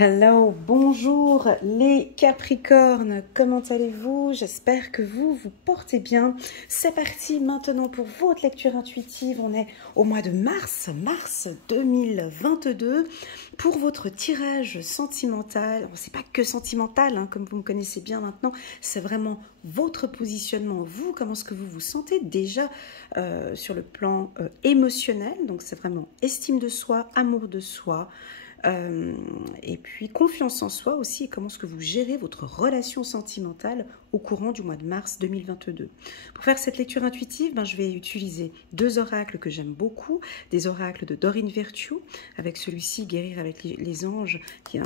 Hello, bonjour les Capricornes, comment allez-vous? J'espère que vous vous portez bien. C'est parti maintenant pour votre lecture intuitive. On est au mois de mars 2022 pour votre tirage sentimental. C'est pas que sentimental, hein, comme vous me connaissez bien maintenant, c'est vraiment votre positionnement, vous, comment est-ce que vous vous sentez déjà sur le plan émotionnel. Donc c'est vraiment estime de soi, amour de soi. Et puis confiance en soi aussi, et comment est-ce que vous gérez votre relation sentimentale au courant du mois de mars 2022. Pour faire cette lecture intuitive, je vais utiliser deux oracles que j'aime beaucoup, des oracles de Dorine Virtue, avec celui-ci Guérir avec les anges,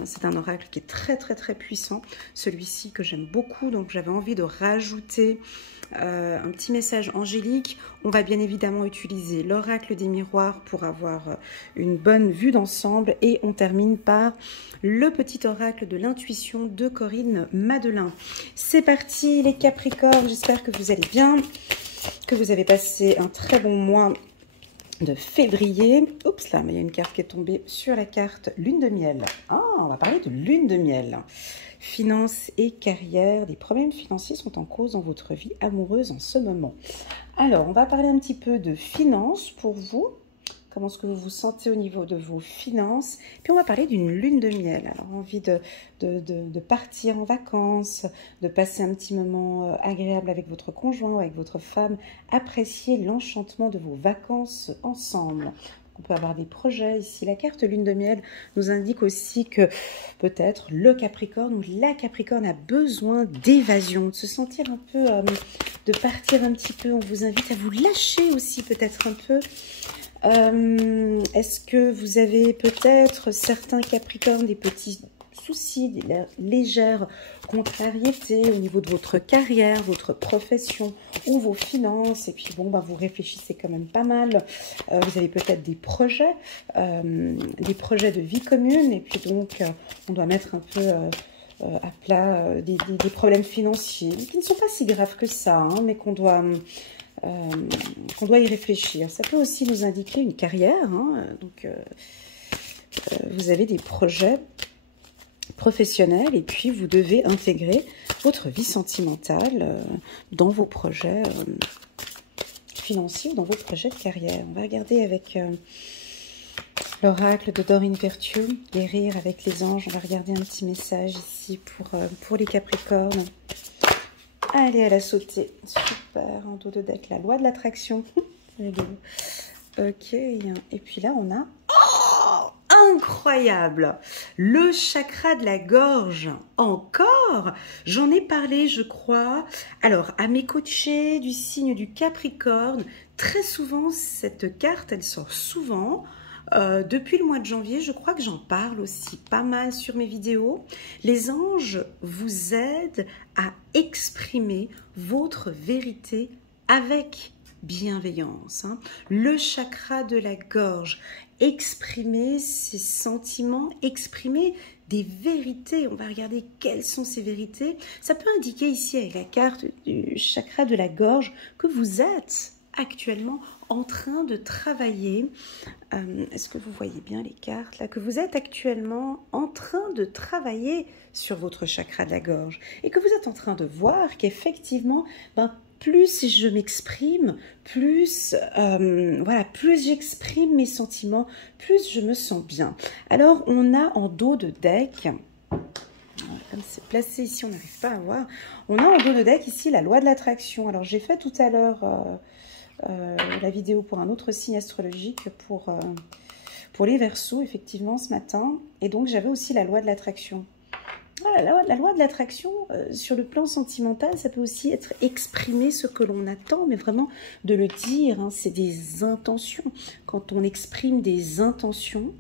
c'est un oracle qui est très puissant, celui-ci que j'aime beaucoup, donc j'avais envie de rajouter un petit message angélique. On va bien évidemment utiliser l'oracle des miroirs pour avoir une bonne vue d'ensemble, et on termine par le petit oracle de l'intuition de Corinne Madelin. C'est parti les Capricornes, j'espère que vous allez bien, que vous avez passé un très bon mois de février. Oups là, mais il y a une carte qui est tombée sur la carte lune de miel. Ah, on va parler de lune de miel. Finances et carrière, des problèmes financiers sont en cause dans votre vie amoureuse en ce moment. Alors, on va parler un petit peu de finances pour vous. Comment est-ce que vous vous sentez au niveau de vos finances? Puis on va parler d'une lune de miel. Alors, envie de partir en vacances, de passer un petit moment agréable avec votre conjoint ou avec votre femme. Apprécier l'enchantement de vos vacances ensemble. On peut avoir des projets ici. La carte lune de miel nous indique aussi que peut-être le Capricorne ou la Capricorne a besoin d'évasion, de se sentir un peu, de partir un petit peu. On vous invite à vous lâcher aussi peut-être un peu. Est-ce que vous avez peut-être certains Capricornes des petits soucis, des légères contrariétés au niveau de votre carrière, votre profession ou vos finances, et puis bon, vous réfléchissez quand même pas mal, vous avez peut-être des projets de vie commune, et puis donc on doit mettre un peu à plat des problèmes financiers qui ne sont pas si graves que ça, hein, mais qu'on doit y réfléchir. Ça peut aussi nous indiquer une carrière, hein, donc vous avez des projets professionnels, et puis vous devez intégrer votre vie sentimentale dans vos projets financiers, dans vos projets de carrière. On va regarder avec l'oracle de Dorine Virtue, Guérir avec les anges. On va regarder un petit message ici pour les Capricornes. Allez, elle a sauté. Super, en dos de deck, la loi de l'attraction. Ok, et puis là, on a... Oh, incroyable! Le chakra de la gorge. Encore? J'en ai parlé, je crois. Alors, à mes coachés du signe du Capricorne, très souvent, cette carte, elle sort souvent. Depuis le mois de janvier, je crois que j'en parle aussi pas mal sur mes vidéos. Les anges vous aident à exprimer votre vérité avec bienveillance, hein. Le chakra de la gorge, exprimer ses sentiments, exprimer des vérités. On va regarder quelles sont ces vérités. Ça peut indiquer ici avec la carte du chakra de la gorge que vous êtes actuellement en train de travailler. Est-ce que vous voyez bien les cartes là? Que vous êtes actuellement en train de travailler sur votre chakra de la gorge, et que vous êtes en train de voir qu'effectivement, plus je m'exprime, plus plus j'exprime mes sentiments, plus je me sens bien. Alors, on a en dos de deck, comme c'est placé ici, on n'arrive pas à voir, on a en dos de deck ici la loi de l'attraction. Alors, j'ai fait tout à l'heure la vidéo pour un autre signe astrologique, pour les Verseaux, effectivement, ce matin. Et donc, j'avais aussi la loi de l'attraction. La loi de l'attraction, sur le plan sentimental, ça peut aussi être exprimer ce que l'on attend, mais vraiment de le dire, hein, c'est des intentions. Quand on exprime des intentions,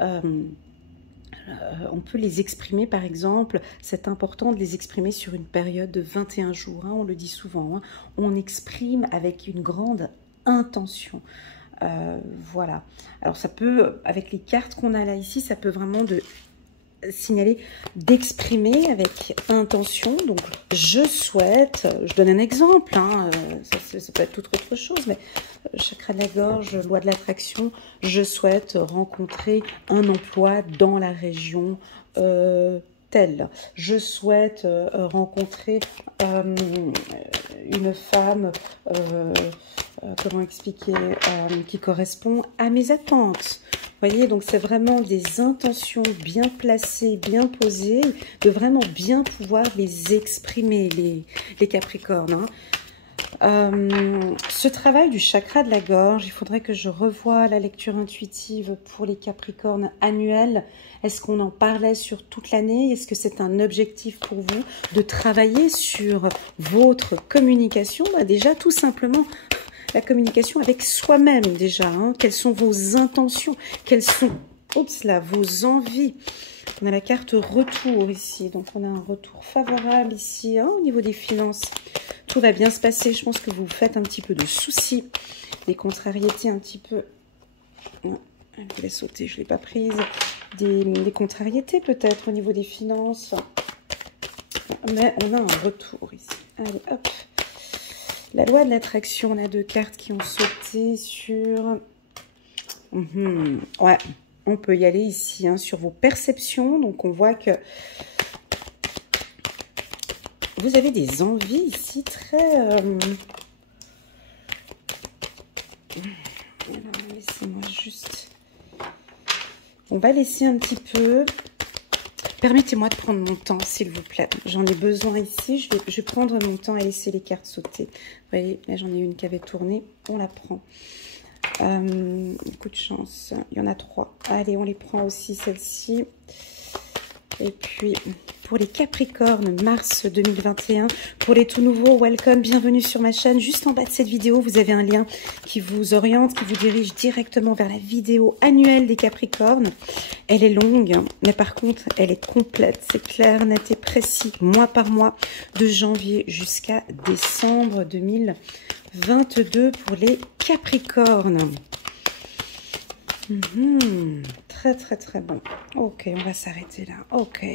on peut les exprimer, par exemple, c'est important de les exprimer sur une période de 21 jours, hein, on le dit souvent, hein, on exprime avec une grande intention. Voilà. Alors ça peut, avec les cartes qu'on a là ici, ça peut vraiment signaler d'exprimer avec intention. Donc, je souhaite, je donne un exemple, hein, ça peut être toute autre chose, mais chakra de la gorge, loi de l'attraction, je souhaite rencontrer un emploi dans la région telle. Je souhaite rencontrer une femme, comment expliquer, qui correspond à mes attentes. Vous voyez, donc c'est vraiment des intentions bien placées, bien posées, de vraiment bien pouvoir les exprimer, les Capricornes. Ce travail du chakra de la gorge, il faudrait que je revoie la lecture intuitive pour les Capricornes annuels. Est-ce qu'on en parlait sur toute l'année? Est-ce que c'est un objectif pour vous de travailler sur votre communication? Déjà, tout simplement, la communication avec soi-même déjà. Hein. Quelles sont vos intentions? Quelles sont vos envies? On a la carte retour ici. Donc, on a un retour favorable ici hein, au niveau des finances. Tout va bien se passer. Je pense que vous faites un petit peu de soucis. Des contrariétés un petit peu... Elle voulait sauter, je ne l'ai pas prise. Des contrariétés peut-être au niveau des finances. Mais on a un retour ici. Allez, hop. La loi de l'attraction, on a 2 cartes qui ont sauté sur... Ouais, on peut y aller ici, hein, sur vos perceptions. Donc, on voit que vous avez des envies ici très... Alors, laissez-moi juste... On va laisser un petit peu... Permettez-moi de prendre mon temps, s'il vous plaît. J'en ai besoin ici. Je vais prendre mon temps et laisser les cartes sauter. Vous voyez, là, j'en ai une qui avait tourné. On la prend. Coup de chance. Il y en a 3. Allez, on les prend aussi, celle-ci. Et puis, pour les Capricornes, mars 2021. Pour les tout nouveaux, welcome, bienvenue sur ma chaîne. Juste en bas de cette vidéo, vous avez un lien qui vous oriente, qui vous dirige directement vers la vidéo annuelle des Capricornes. Elle est longue, mais par contre, elle est complète. C'est clair, net et précis, mois par mois, de janvier jusqu'à décembre 2022 pour les Capricornes. Très, très, très bon. Ok, on va s'arrêter là. Ok.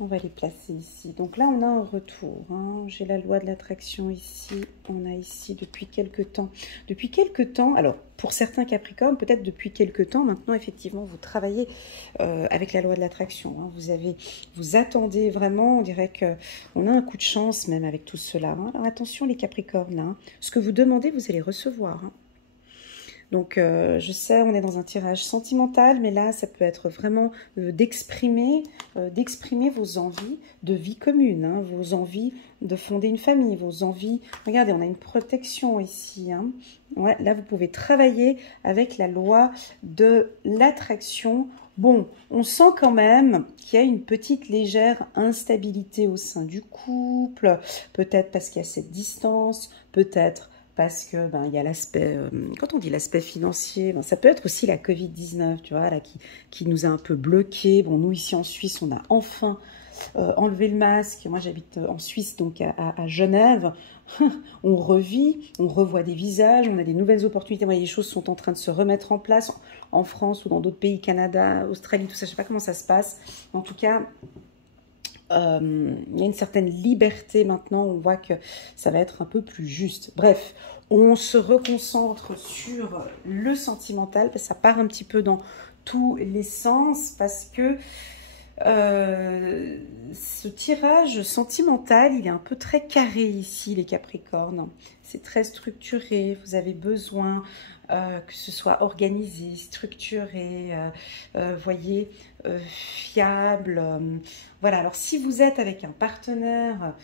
On va les placer ici. Donc là, on a un retour. Hein. J'ai la loi de l'attraction ici. On a ici depuis quelques temps. Depuis quelques temps, alors pour certains Capricornes, peut-être depuis quelques temps, maintenant, effectivement, vous travaillez avec la loi de l'attraction. Hein. Vous attendez vraiment, on dirait qu'on a un coup de chance même avec tout cela. Hein. Alors attention les Capricornes, hein. Ce que vous demandez, vous allez recevoir. Hein. Donc, je sais, on est dans un tirage sentimental, mais là, ça peut être vraiment d'exprimer vos envies de vie commune, hein, vos envies de fonder une famille, vos envies... Regardez, on a une protection ici. Hein. Ouais, là, vous pouvez travailler avec la loi de l'attraction. Bon, on sent quand même qu'il y a une petite légère instabilité au sein du couple, peut-être parce qu'il y a cette distance, peut-être... parce que il y a l'aspect, quand on dit l'aspect financier, ça peut être aussi la Covid-19, tu vois, là, qui nous a un peu bloqués. Bon, nous, ici en Suisse, on a enfin enlevé le masque. Moi, j'habite en Suisse, donc à Genève. On revit, on revoit des visages, on a des nouvelles opportunités. Les choses sont en train de se remettre en place en France ou dans d'autres pays, Canada, Australie, tout ça. Je ne sais pas comment ça se passe. En tout cas... il y a une certaine liberté maintenant, on voit que ça va être un peu plus juste. Bref, on se reconcentre sur le sentimental, parce que ça part un petit peu dans tous les sens, parce que ce tirage sentimental, il est un peu très carré ici, les Capricornes. C'est très structuré, vous avez besoin que ce soit organisé, structuré, voyez, fiable. Voilà, alors si vous êtes avec un partenaire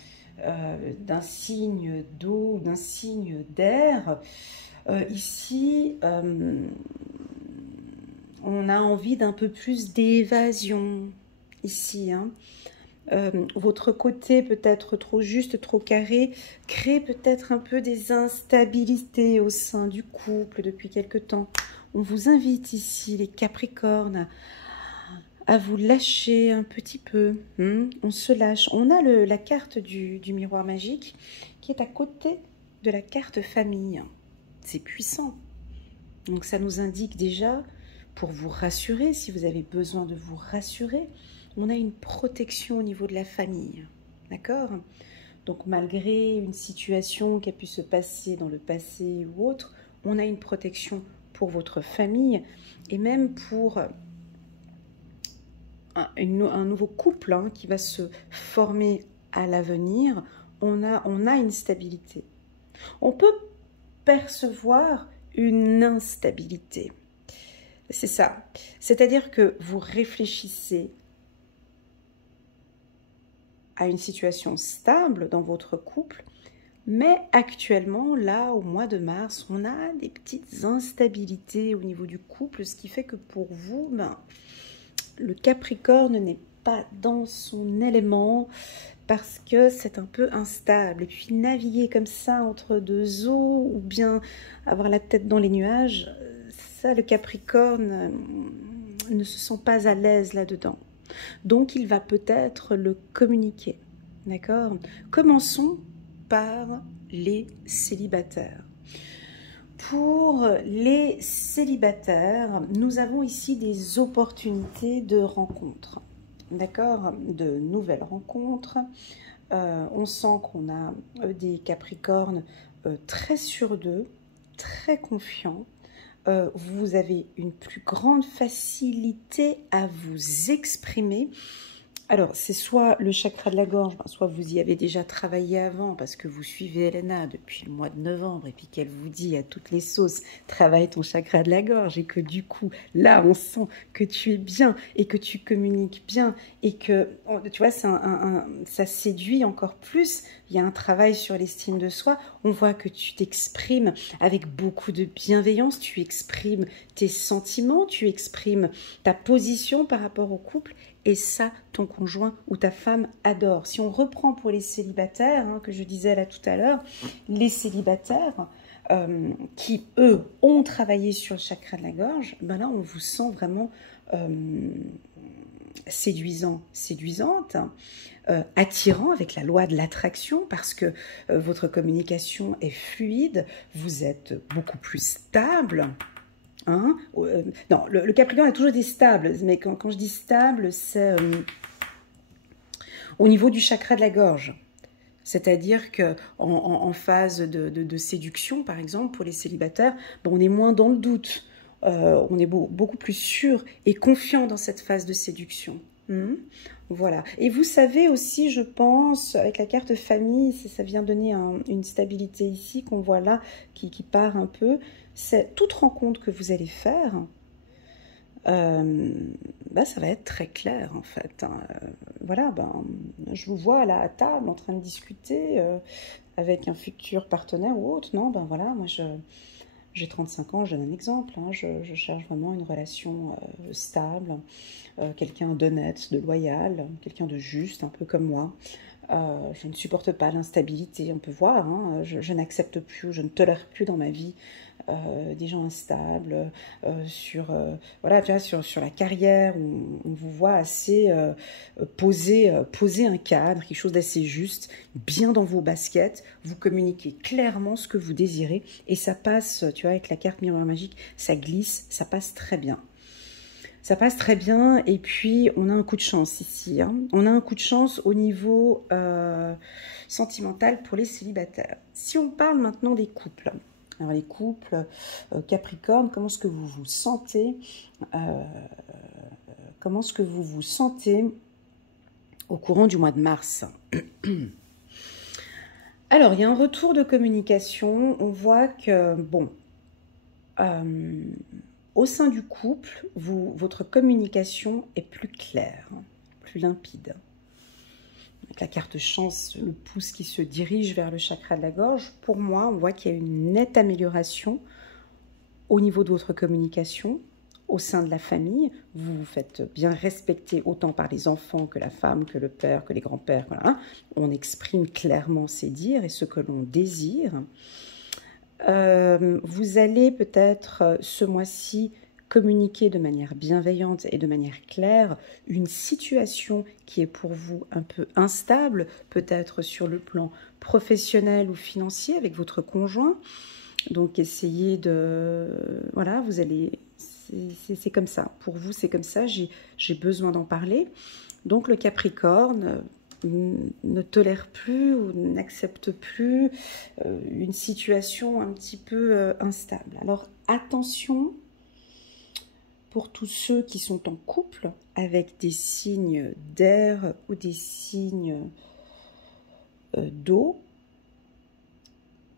d'un signe d'eau, d'un signe d'air, ici, on a envie d'un peu plus d'évasion, ici, hein. Votre côté peut-être trop juste, trop carré, crée peut-être un peu des instabilités au sein du couple depuis quelque temps. On vous invite ici, les Capricornes, à vous lâcher un petit peu. On se lâche. On a la carte du miroir magique qui est à côté de la carte famille. C'est puissant. Donc ça nous indique déjà pour vous rassurer, si vous avez besoin de vous rassurer. On a une protection au niveau de la famille, d'accord? Donc malgré une situation qui a pu se passer dans le passé ou autre, on a une protection pour votre famille et même pour un nouveau couple hein, qui va se former à l'avenir. On a une stabilité. On peut percevoir une instabilité. C'est ça. C'est-à-dire que vous réfléchissez à une situation stable dans votre couple, mais actuellement, là, au mois de mars, on a des petites instabilités au niveau du couple, ce qui fait que pour vous, le Capricorne n'est pas dans son élément parce que c'est un peu instable. Et puis naviguer comme ça entre deux eaux ou bien avoir la tête dans les nuages, ça, le Capricorne ne se sent pas à l'aise là-dedans. Donc, il va peut-être le communiquer. D'accord? Commençons par les célibataires. Pour les célibataires, nous avons ici des opportunités de rencontres. D'accord? De nouvelles rencontres. On sent qu'on a des Capricornes très sûrs d'eux, très confiants. Vous avez une plus grande facilité à vous exprimer. Alors, c'est soit le chakra de la gorge, soit vous y avez déjà travaillé avant parce que vous suivez Elena depuis le mois de novembre et puis qu'elle vous dit à toutes les sauces, travaille ton chakra de la gorge et que du coup, là, on sent que tu es bien et que tu communiques bien et que, tu vois, ça séduit encore plus. Il y a un travail sur l'estime de soi. On voit que tu t'exprimes avec beaucoup de bienveillance, tu exprimes tes sentiments, tu exprimes ta position par rapport au couple. Et ça, ton conjoint ou ta femme adore. Si on reprend pour les célibataires, hein, que je disais là tout à l'heure, les célibataires qui, eux, ont travaillé sur le chakra de la gorge, ben là, on vous sent vraiment séduisant, séduisante, attirant avec la loi de l'attraction parce que votre communication est fluide, vous êtes beaucoup plus stable. Hein? Non, le Capricorne a toujours été stable, mais quand je dis stable, c'est au niveau du chakra de la gorge. C'est-à-dire qu'en phase de séduction, par exemple, pour les célibataires, on est moins dans le doute. On est beaucoup plus sûr et confiant dans cette phase de séduction. Voilà. Et vous savez aussi, je pense, avec la carte famille, ça vient donner une stabilité ici qu'on voit là, qui part un peu. C'est toute rencontre que vous allez faire, ça va être très clair en fait. Voilà, je vous vois là à table en train de discuter avec un futur partenaire ou autre. Non, voilà, moi j'ai 35 ans, je donne un exemple. Hein, je cherche vraiment une relation stable, quelqu'un d'honnête, de loyal, quelqu'un de juste, un peu comme moi. Je ne supporte pas l'instabilité, on peut voir, hein, je n'accepte plus, je ne tolère plus dans ma vie des gens instables, voilà, tu vois, sur la carrière, on vous voit assez poser un cadre, quelque chose d'assez juste, bien dans vos baskets, vous communiquez clairement ce que vous désirez, et ça passe, tu vois, avec la carte miroir magique, ça glisse, ça passe très bien. Ça passe très bien et puis on a un coup de chance ici. Hein. On a un coup de chance au niveau sentimental pour les célibataires. Si on parle maintenant des couples, alors les couples Capricorne, comment est-ce que vous vous sentez comment est-ce que vous vous sentez au courant du mois de mars? Alors, il y a un retour de communication. On voit que, bon... au sein du couple, votre communication est plus claire, plus limpide. Avec la carte chance, le pouce qui se dirige vers le chakra de la gorge, pour moi, on voit qu'il y a une nette amélioration au niveau de votre communication, au sein de la famille. Vous vous faites bien respecter autant par les enfants que la femme, que le père, que les grands-pères. Voilà. On exprime clairement ses dires et ce que l'on désire. Vous allez peut-être ce mois-ci communiquer de manière bienveillante et de manière claire une situation qui est pour vous un peu instable, peut-être sur le plan professionnel ou financier avec votre conjoint. Donc essayez de... Voilà, vous allez C'est comme ça. Pour vous, c'est comme ça. J'ai besoin d'en parler. Donc, le Capricorne ne tolère plus ou n'accepte plus une situation un petit peu instable. Alors, attention pour tous ceux qui sont en couple avec des signes d'air ou des signes d'eau.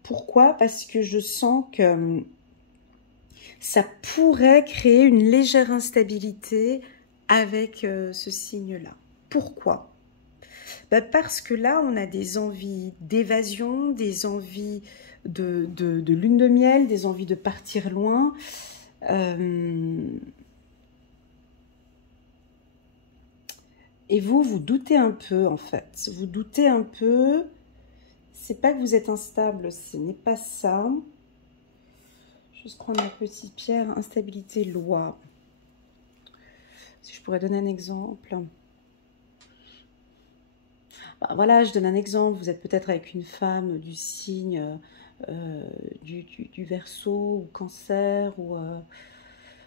Pourquoi? Parce que je sens que ça pourrait créer une légère instabilité avec ce signe-là. Pourquoi? Parce que là, on a des envies d'évasion, des envies de lune de miel, des envies de partir loin. Et vous doutez un peu, en fait. Vous doutez un peu. C'est pas que vous êtes instable, ce n'est pas ça. Je vais prendre ma petite pierre, instabilité, loi. Si je pourrais donner un exemple. Bah, voilà, je donne un exemple. Vous êtes peut-être avec une femme du signe du Verseau ou Cancer ou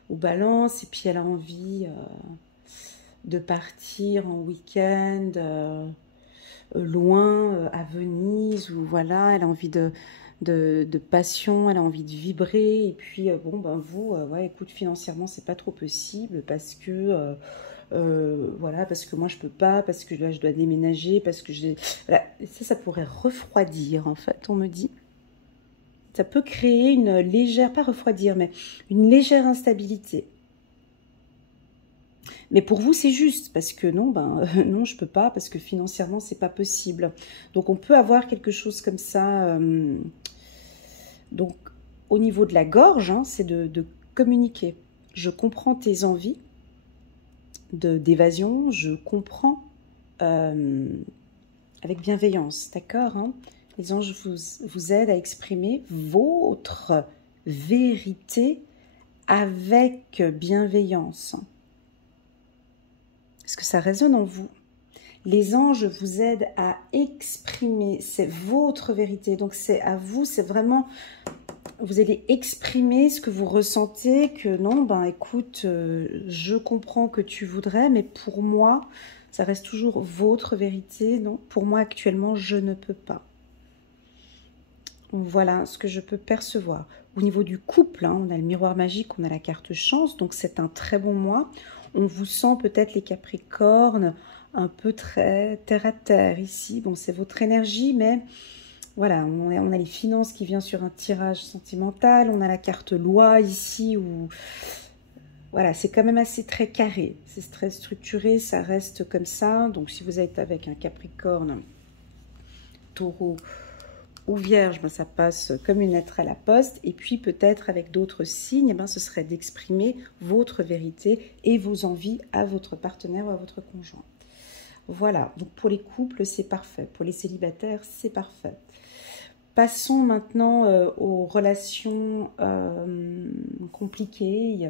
Balance, et puis elle a envie de partir en week-end loin, à Venise, ou voilà, elle a envie de passion, elle a envie de vibrer, et puis bon, ben vous, ouais, écoute, financièrement, c'est pas trop possible, parce que voilà, parce que moi je peux pas, parce que là je dois déménager, parce que j'ai... Voilà. Ça pourrait refroidir, en fait, on me dit. Ça peut créer une légère, pas refroidir, mais une légère instabilité. Mais pour vous, c'est juste, parce que non, non, je peux pas, parce que financièrement, c'est pas possible. Donc, on peut avoir quelque chose comme ça. Donc, au niveau de la gorge, hein, c'est de communiquer. Je comprends tes envies d'évasion, je comprends avec bienveillance, d'accord, hein. Les anges vous aident à exprimer votre vérité avec bienveillance. Est-ce que ça résonne en vous? Les anges vous aident à exprimer, c'est votre vérité, donc c'est à vous, c'est vraiment, vous allez exprimer ce que vous ressentez, que non, ben écoute, je comprends que tu voudrais, mais pour moi, ça reste toujours votre vérité, non, pour moi actuellement, je ne peux pas. Voilà ce que je peux percevoir. Au niveau du couple, hein, on a le miroir magique, on a la carte chance, donc c'est un très bon mois. On vous sent peut-être les Capricornes un peu très terre à terre ici. Bon, c'est votre énergie, mais voilà, on a les finances qui viennent sur un tirage sentimental. On a la carte loi ici où voilà, c'est quand même assez très carré. C'est très structuré, ça reste comme ça. Donc si vous êtes avec un Capricorne, Taureau ou Vierge, ben, ça passe comme une lettre à la poste. Et puis peut-être avec d'autres signes, ben, ce serait d'exprimer votre vérité et vos envies à votre partenaire ou à votre conjoint. Voilà, donc pour les couples, c'est parfait. Pour les célibataires, c'est parfait. Passons maintenant aux relations compliquées,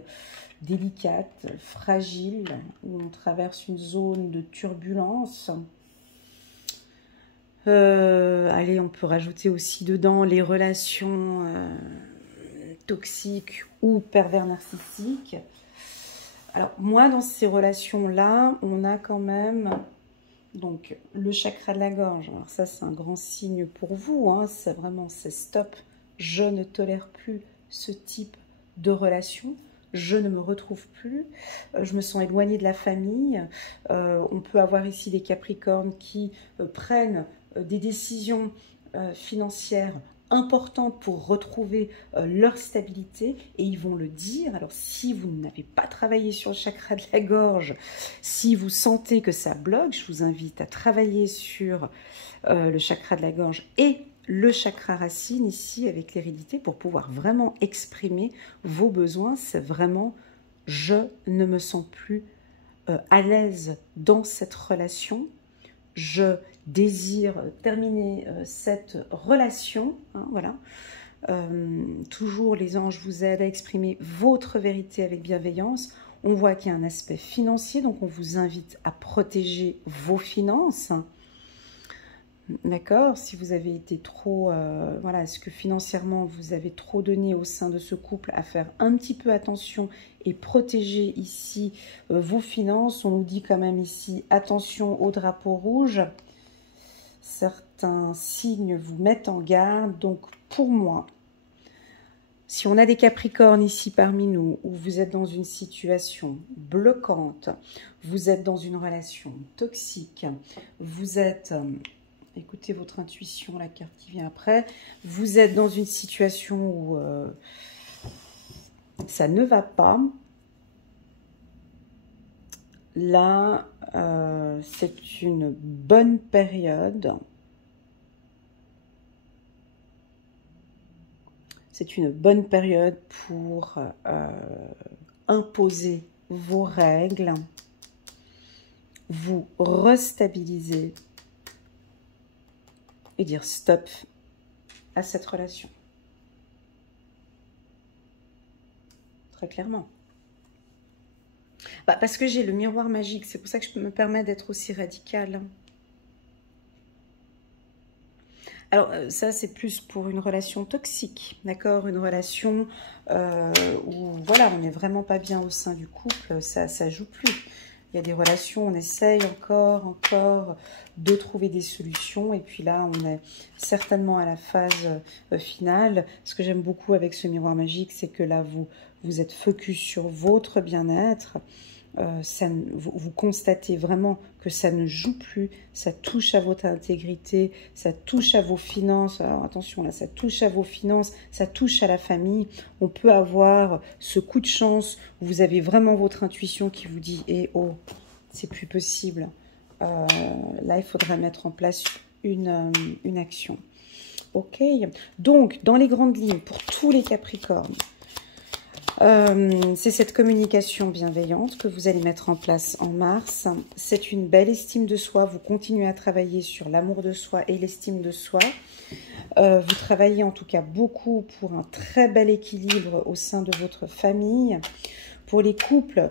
délicates, fragiles, où on traverse une zone de turbulence. Allez, on peut rajouter aussi dedans les relations toxiques ou pervers narcissiques. Alors, moi, dans ces relations-là, on a quand même donc le chakra de la gorge. Alors ça, c'est un grand signe pour vous, hein. C'est vraiment, c'est stop. Je ne tolère plus ce type de relation. Je ne me retrouve plus, je me sens éloignée de la famille. On peut avoir ici des Capricornes qui prennent des décisions financières importantes pour retrouver leur stabilité, et ils vont le dire. Alors si vous n'avez pas travaillé sur le chakra de la gorge, si vous sentez que ça bloque, je vous invite à travailler sur le chakra de la gorge et le chakra racine ici avec l'hérédité pour pouvoir vraiment exprimer vos besoins. C'est vraiment, je ne me sens plus à l'aise dans cette relation. Je désire terminer cette relation. Hein, voilà. Toujours les anges vous aident à exprimer votre vérité avec bienveillance. On voit qu'il y a un aspect financier, donc on vous invite à protéger vos finances. D'accord? Si vous avez été trop, voilà, est-ce que financièrement vous avez trop donné au sein de ce couple, à faire un petit peu attention et protéger ici vos finances. On nous dit quand même ici, attention au drapeau rouge. Certains signes vous mettent en garde. Donc pour moi, si on a des Capricornes ici parmi nous, où vous êtes dans une situation bloquante, vous êtes dans une relation toxique, vous êtes... écoutez votre intuition, la carte qui vient après. Vous êtes dans une situation où ça ne va pas. Là, c'est une bonne période. C'est une bonne période pour imposer vos règles, vous restabiliser et dire stop à cette relation. Très clairement. Bah, parce que j'ai le miroir magique, c'est pour ça que je me permets d'être aussi radicale. Alors ça c'est plus pour une relation toxique, d'accord? Une relation où voilà, on n'est vraiment pas bien au sein du couple, ça joue plus. Il y a des relations, on essaye encore de trouver des solutions. Et puis là, on est certainement à la phase finale. Ce que j'aime beaucoup avec ce miroir magique, c'est que là, vous êtes focus sur votre bien-être. Vous constatez vraiment que ça ne joue plus, ça touche à votre intégrité, ça touche à vos finances. Alors attention là, ça touche à vos finances, ça touche à la famille. On peut avoir ce coup de chance où vous avez vraiment votre intuition qui vous dit eh oh, c'est plus possible. Là, il faudra mettre en place une action. Ok, donc dans les grandes lignes, pour tous les Capricornes, c'est cette communication bienveillante que vous allez mettre en place en mars. C'est une belle estime de soi. Vous continuez à travailler sur l'amour de soi et l'estime de soi. Vous travaillez en tout cas beaucoup pour un très bel équilibre au sein de votre famille. Pour les couples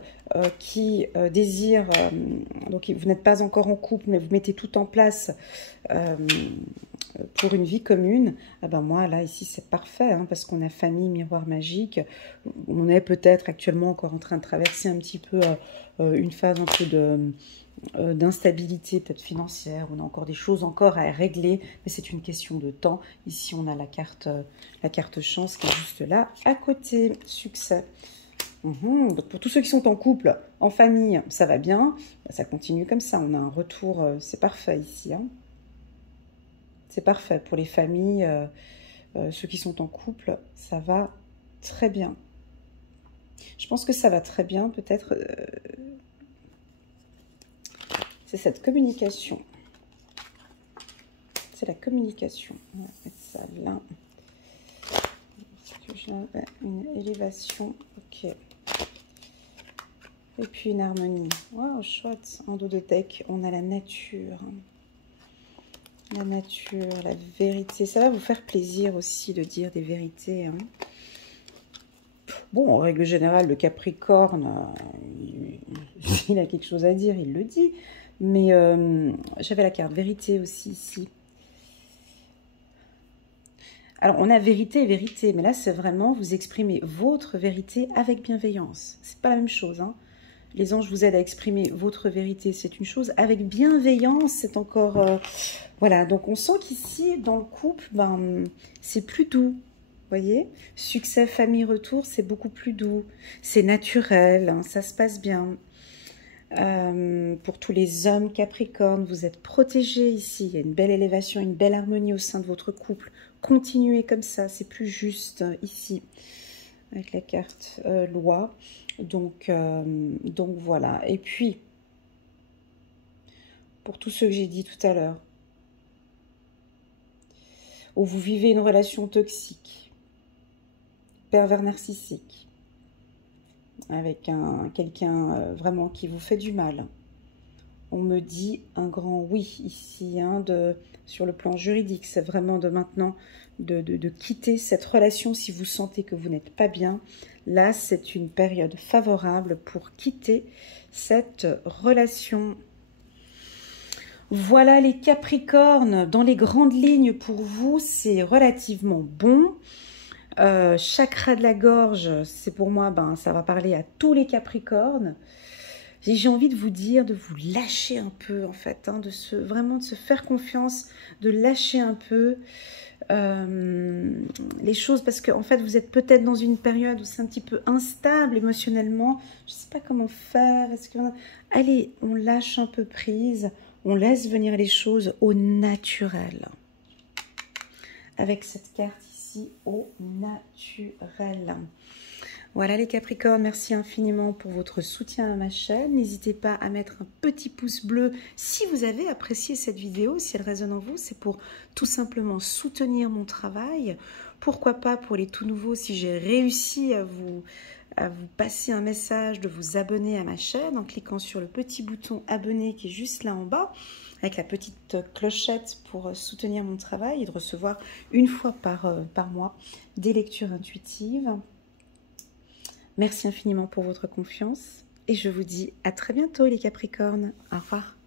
qui désirent, donc vous n'êtes pas encore en couple, mais vous mettez tout en place pour une vie commune, ah ben moi là ici c'est parfait hein, parce qu'on a famille, miroir magique. On est peut-être actuellement encore en train de traverser un petit peu une phase un peu d'instabilité peut-être financière. On a encore des choses encore à régler, mais c'est une question de temps. Ici on a la carte chance qui est juste là à côté. Succès. Donc pour tous ceux qui sont en couple, en famille, ça va bien. Ça continue comme ça. On a un retour, c'est parfait ici. Hein. C'est parfait pour les familles, ceux qui sont en couple, ça va très bien. Je pense que ça va très bien, peut-être. C'est cette communication. C'est la communication. On va mettre ça là. Une élévation. Ok. Et puis une harmonie. Waouh, chouette. En dos de deck, on a la nature. La nature, la vérité. Ça va vous faire plaisir aussi de dire des vérités. Hein. Bon, en règle générale, le Capricorne, il a quelque chose à dire, il le dit. Mais j'avais la carte vérité aussi ici. Alors, on a vérité et vérité, mais là, c'est vraiment vous exprimer votre vérité avec bienveillance. C'est pas la même chose, hein. Les anges vous aident à exprimer votre vérité, c'est une chose. Avec bienveillance, c'est encore... voilà, donc on sent qu'ici, dans le couple, ben, c'est plus doux. Vous voyez, succès, famille, retour, c'est beaucoup plus doux. C'est naturel, hein, ça se passe bien. Pour tous les hommes Capricorne, vous êtes protégés ici. Il y a une belle élévation, une belle harmonie au sein de votre couple. Continuez comme ça, c'est plus juste ici. Avec la carte loi. Donc voilà. Et puis, pour tous ceux que j'ai dit tout à l'heure, où vous vivez une relation toxique, pervers narcissique, avec quelqu'un vraiment qui vous fait du mal, on me dit un grand oui ici, hein, sur le plan juridique. C'est vraiment de maintenant de quitter cette relation si vous sentez que vous n'êtes pas bien. Là, c'est une période favorable pour quitter cette relation. Voilà les Capricornes, dans les grandes lignes pour vous, c'est relativement bon. Chakra de la gorge, c'est pour moi, ça va parler à tous les Capricornes. J'ai envie de vous dire, de vous lâcher un peu en fait, hein, vraiment de se faire confiance, de lâcher un peu les choses, parce que en fait vous êtes peut-être dans une période où c'est un petit peu instable émotionnellement. Je ne sais pas comment faire. Allez, on lâche un peu prise, on laisse venir les choses au naturel. Avec cette carte ici, au naturel. Voilà les Capricornes, merci infiniment pour votre soutien à ma chaîne. N'hésitez pas à mettre un petit pouce bleu si vous avez apprécié cette vidéo, si elle résonne en vous. C'est pour tout simplement soutenir mon travail. Pourquoi pas pour les tout nouveaux, si j'ai réussi à vous passer un message, de vous abonner à ma chaîne en cliquant sur le petit bouton abonner qui est juste là en bas, avec la petite clochette pour soutenir mon travail et de recevoir une fois par mois des lectures intuitives. Merci infiniment pour votre confiance et je vous dis à très bientôt les Capricornes. Au revoir.